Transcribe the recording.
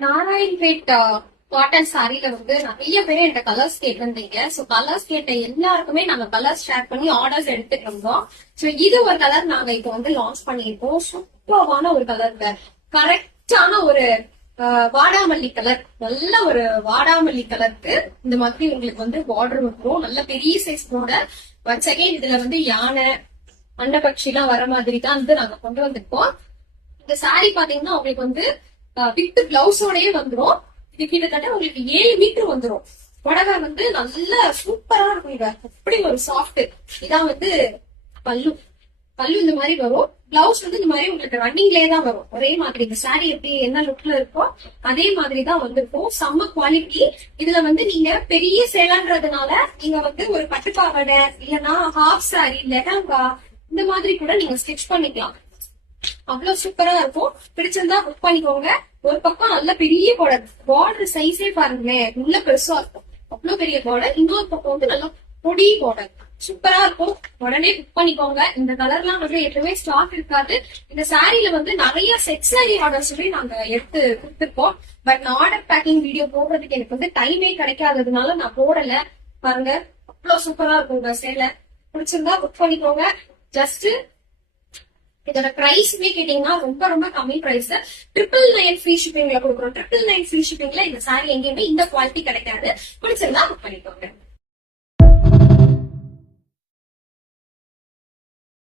Narayanpet cotton சாரில வந்து நிறைய பேர் என்கிட்ட கலர்ஸ் கேட்டிருந்தீங்க. சோ கலர்ஸ் கேட்ட எல்லாருக்குமே நாங்க கலர்ஸ் ஷேர் பண்ணி ஆர்டர்ஸ் எடுத்துட்டு இருந்தோம். சோ இது ஒரு கலர் நாங்க இப்போ வந்து லான்ச் பண்ணிருக்கோம். சூப்பரான ஒரு கலர், கரெக்டான ஒரு வாடாமல்லி கலர், நல்ல ஒரு வாடாமல்லி கலருக்கு இந்த மாதிரி உங்களுக்கு வந்து பார்டர் வந்துடும். நல்ல பெரிய சைஸ் பார்டர். ஒன்ஸ் அகைன் இதுல வந்து யானை அண்டபக்ஷி எல்லாம் வர மாதிரி தான் வந்து நாங்க கொண்டு வந்திருக்கோம். இந்த சாரி பாத்தீங்கன்னா உங்களுக்கு வந்து வித் பிளவுஸோடயே வந்துரும். இது கிட்டத்தட்ட உங்களுக்கு 7 மீட்டர் வந்துரும். புடவை வந்து நல்ல சூப்பரா இருக்கும். இத அப்படி ஒரு சாஃப்ட். இதான் வந்து பல்லு. பல்லு இந்த மாதிரி வரும். பிளவுஸ் வந்து இந்த மாதிரி உங்களுக்கு ரன்னிங்லயே தான் வரும். ஒரே மாதிரி இந்த சாரி எப்படி என்ன லுக்ல இருக்கோ அதே மாதிரி தான் வந்திருக்கும். செம்ம குவாலிட்டி. இதுல வந்து நீங்க பெரிய சேலன்றதுனால நீங்க வந்து ஒரு பட்டுப்பாவடை இல்லைன்னா ஹாஃப் சாரி லெஹங்கா இந்த மாதிரி கூட நீங்க ஸ்டிச் பண்ணிக்கலாம். அவ்வளவு சூப்பரா இருக்கும். பிடிச்சிருந்தா புக் பண்ணிக்கோங்க. ஒரு பக்கம் நல்ல பெரிய பார்டர் சைஸே பாருங்களேன், நல்ல பெருசா இருக்கும். அவ்வளவு பெரிய பார்டர். இன்னொரு பக்கம் வந்து நல்ல பொடி பார்டர், சூப்பரா இருக்கும். உடனே புக் பண்ணிக்கோங்க. இந்த கலர்லாம் வந்து எப்பவுமே ஸ்டாக் இருக்காது. இந்த சாரில வந்து நிறைய செட் சாரி ஆர்டர்ஸ் நாங்க எடுத்து கொடுத்துருக்கோம். பட் நான் ஆர்டர் பேக்கிங் வீடியோ போடுறதுக்கு எனக்கு வந்து டைமே கிடைக்காததுனால நான் போடல. பாருங்க அவ்வளவு சூப்பரா இருக்கும். இந்த சேலை பிடிச்சிருந்தா புக் பண்ணிக்கோங்க. ஜஸ்ட் இதோட பிரைஸ்மே கேட்டீங்கன்னா ரொம்ப ரொம்ப கம்மி பிரைஸ். 999 ஃப்ரீ ஷிப்பிங்ல கொடுக்குறோம். 999 ஃப்ரீ ஷிப்பிங்ல இந்த சாரி எங்கேயுமே இந்த குவாலிட்டி கிடைக்காது. பிடிச்சிருந்தா புக் பண்ணிக்கோங்க.